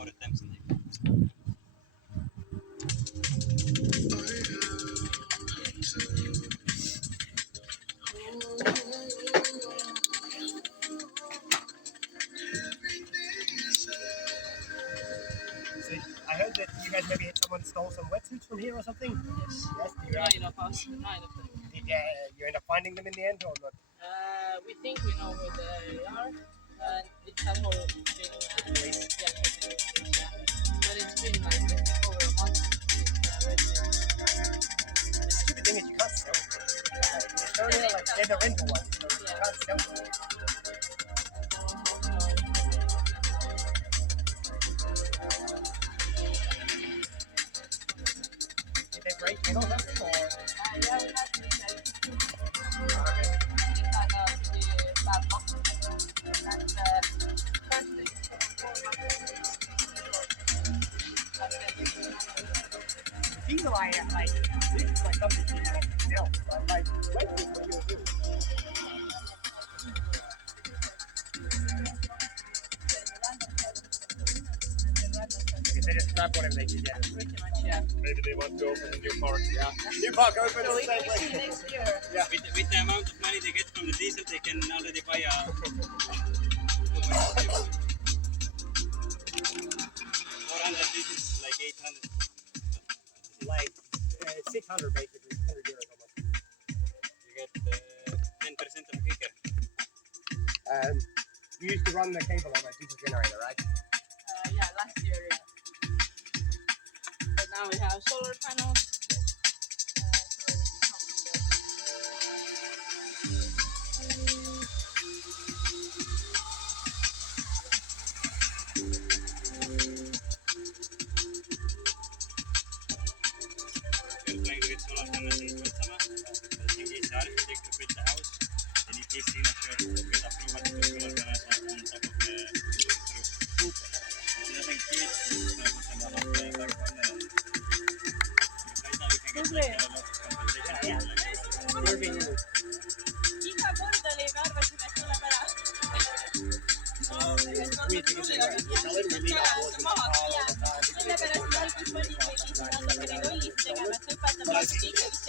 more attempts in the So I heard that you guys maybe had someone stole some wetsuits from here or something. Yes. Yes. 9 of us. 9 of them. Did you end up finding them in the end or not? We think we know where they are, and it has all been Released. But it's been like I think over a month since The stupid thing is you can't sell them. Like, in Estonia, like they're the rental ones, so you can't sell them. Did they break in or something? Or? Yeah, we had to Okay. we had a pretty bad luck. And first thing, These are like this is like something you can actually sell. But like wetsuits, what you do? Because they just grab whatever they can get. pretty much, yeah. Maybe they want to open a new park. Yeah. New park opens So we same see way. next year. Yeah. with the amount of money they get from the diesel, they can already buy a 400 diesel is like 800. Like 600 basically, 600 euros almost. You get 10% of a kicker. You used to run the cable on a diesel generator, right? Yeah, last year, yeah. But now we have solar panels. So it's not from there. We're trying to get solar panels in Põltsamaa. I think he's the architect to build the house. They need his signature to get approval to put solar panels on top of the roof. He doesn't give it, he's gonna put them on the back corner. Right now we can get like a lot of compensation. Irving, Iga kord oli, me arvasime, et tuleb ära. Sellepärast me alguses panimegi siin natukene lollist tegema, et õpetame ikkagi